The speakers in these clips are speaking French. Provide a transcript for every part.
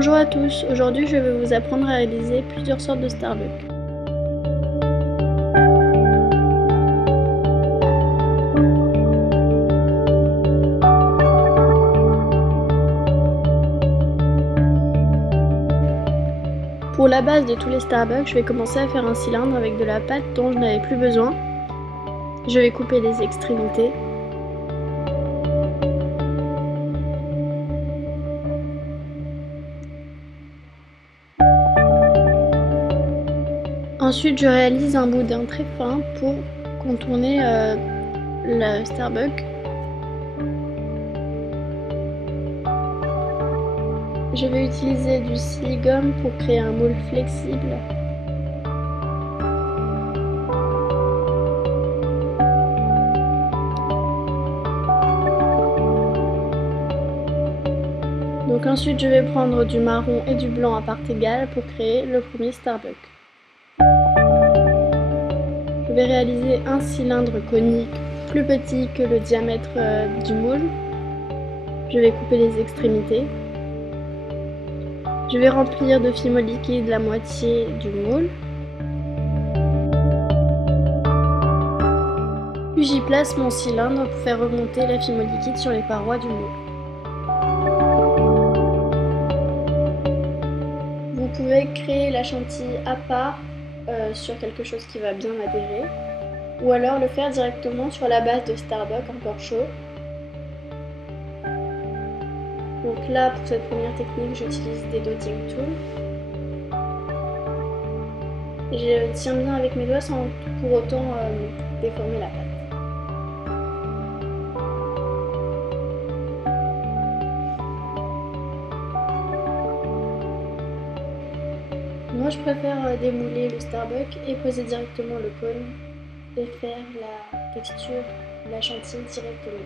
Bonjour à tous, aujourd'hui je vais vous apprendre à réaliser plusieurs sortes de Starbucks. Pour la base de tous les Starbucks, je vais commencer à faire un cylindre avec de la pâte dont je n'avais plus besoin. Je vais couper les extrémités. Ensuite, je réalise un boudin très fin pour contourner le Starbucks. Je vais utiliser du silicone pour créer un moule flexible. Donc ensuite, je vais prendre du marron et du blanc à parts égales pour créer le premier Starbucks. Je vais réaliser un cylindre conique plus petit que le diamètre du moule. Je vais couper les extrémités. Je vais remplir de fimo liquide la moitié du moule. Puis j'y place mon cylindre pour faire remonter la fimo liquide sur les parois du moule. Vous pouvez créer la chantilly à part sur quelque chose qui va bien adhérer, ou alors le faire directement sur la base de Starbucks encore chaud. Donc là, pour cette première technique, j'utilise des dotting tools. Je tiens bien avec mes doigts sans pour autant déformer la pâte. Moi, je préfère démouler le Starbucks et poser directement le cône et faire la texture de la chantilly directement.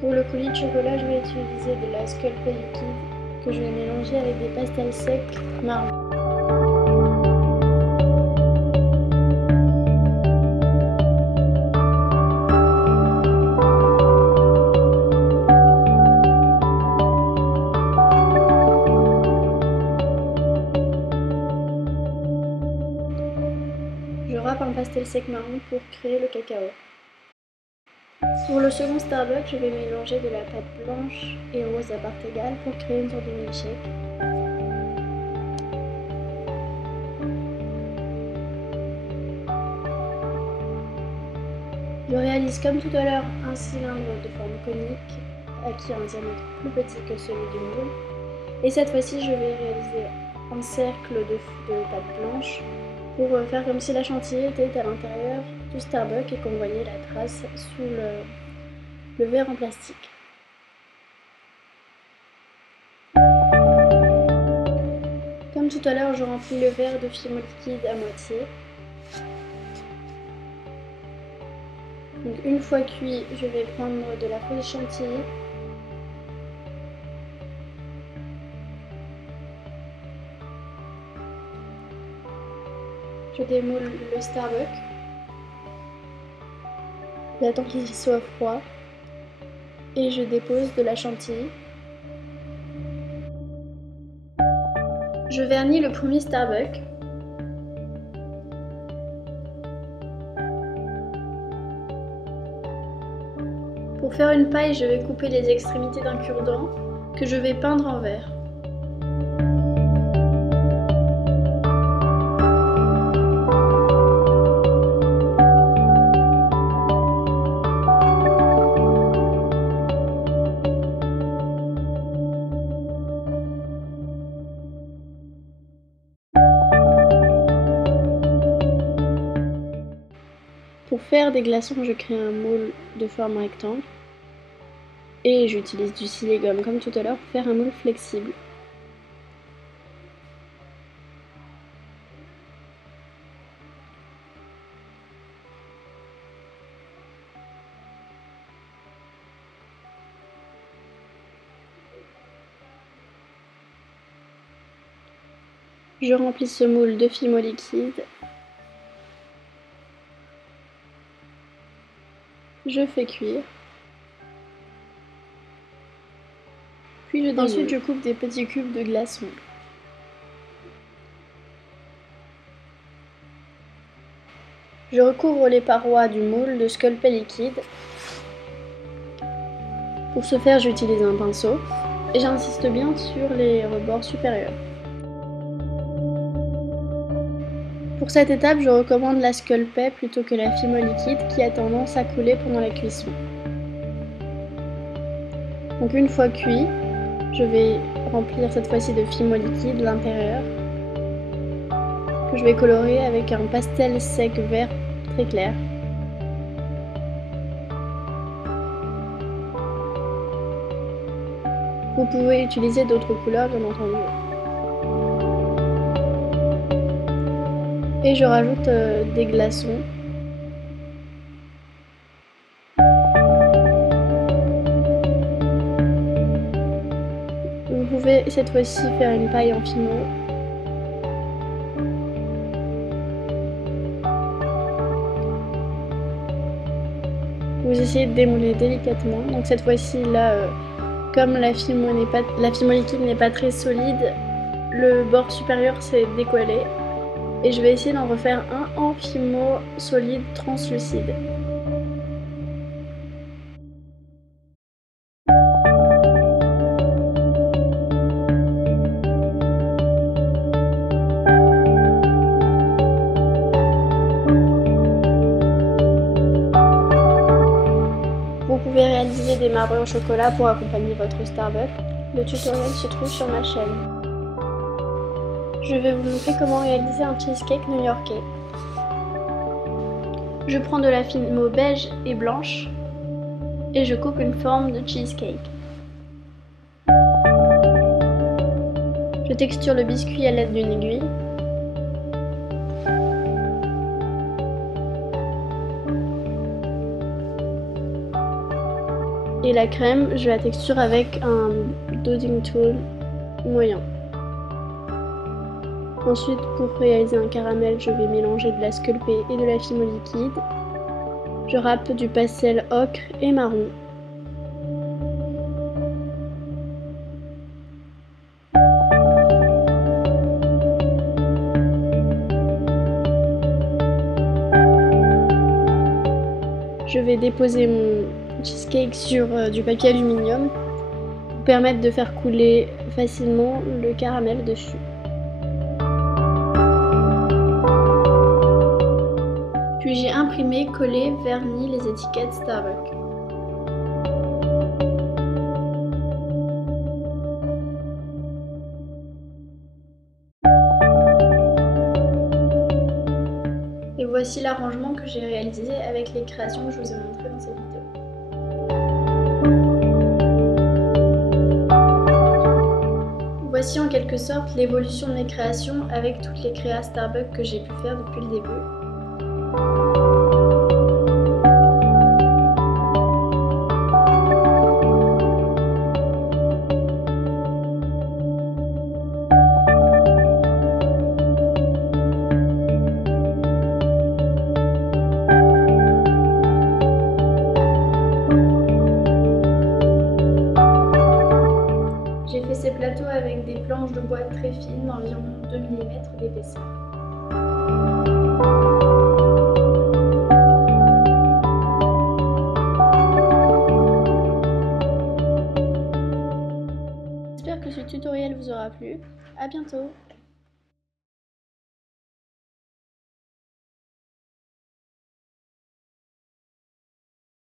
Pour le coulis de chocolat, je vais utiliser de la sculpey liquide que je vais mélanger avec des pastels secs marron. Je râpe un pastel sec marron pour créer le cacao. Pour le second Starbucks, je vais mélanger de la pâte blanche et rose à parts égales pour créer une sorte de milkshake. Je réalise comme tout à l'heure un cylindre de forme conique qui a un diamètre plus petit que celui du moule. Et cette fois-ci, je vais réaliser un cercle de pâte blanche pour faire comme si la chantilly était à l'intérieur du Starbucks et qu'on voyait la trace sous le verre en plastique. Comme tout à l'heure, je remplis le verre de fimo liquide à moitié. Donc une fois cuit, je vais prendre de la fausse chantilly. Je démoule le Starbucks. J'attends qu'il soit froid. Et je dépose de la chantilly. Je vernis le premier Starbucks. Pour faire une paille, je vais couper les extrémités d'un cure-dent que je vais peindre en vert. Pour faire faire des glaçons, je crée un moule de forme rectangle. Et j'utilise du silicone comme tout à l'heure pour faire un moule flexible. Je remplis ce moule de fimo liquide. Je fais cuire. Puis ensuite je coupe des petits cubes de glaçons. Je recouvre les parois du moule de sculpé liquide. Pour ce faire, j'utilise un pinceau et j'insiste bien sur les rebords supérieurs. Pour cette étape, je recommande la sculpé plutôt que la fimo liquide qui a tendance à couler pendant la cuisson. Donc une fois cuit, je vais remplir cette fois-ci de fimo liquide l'intérieur que je vais colorer avec un pastel sec vert très clair. Vous pouvez utiliser d'autres couleurs bien entendu. Et je rajoute des glaçons. Vous pouvez cette fois-ci faire une paille en fimo. Vous essayez de démouler délicatement. Donc cette fois-ci là, comme la fimo liquide n'est pas très solide, le bord supérieur s'est décollé. Et je vais essayer d'en refaire un en fimo solide translucide. Vous pouvez réaliser des marbrés au chocolat pour accompagner votre Starbucks. Le tutoriel se trouve sur ma chaîne. Je vais vous montrer comment réaliser un cheesecake new-yorkais. Je prends de la fimo beige et blanche et je coupe une forme de cheesecake. Je texture le biscuit à l'aide d'une aiguille. Et la crème, je la texture avec un doding tool moyen. Ensuite, pour réaliser un caramel, je vais mélanger de la sculpé et de la fimo liquide. Je râpe du pastel ocre et marron. Je vais déposer mon cheesecake sur du papier aluminium pour permettre de faire couler facilement le caramel dessus. Puis j'ai imprimé, collé, verni les étiquettes Starbucks. Et voici l'arrangement que j'ai réalisé avec les créations que je vous ai montrées dans cette vidéo. Voici en quelque sorte l'évolution de mes créations avec toutes les créas Starbucks que j'ai pu faire depuis le début. J'ai fait ces plateaux avec des planches de bois très fines d'environ 2 mm d'épaisseur. J'espère que ce tutoriel vous aura plu. À bientôt!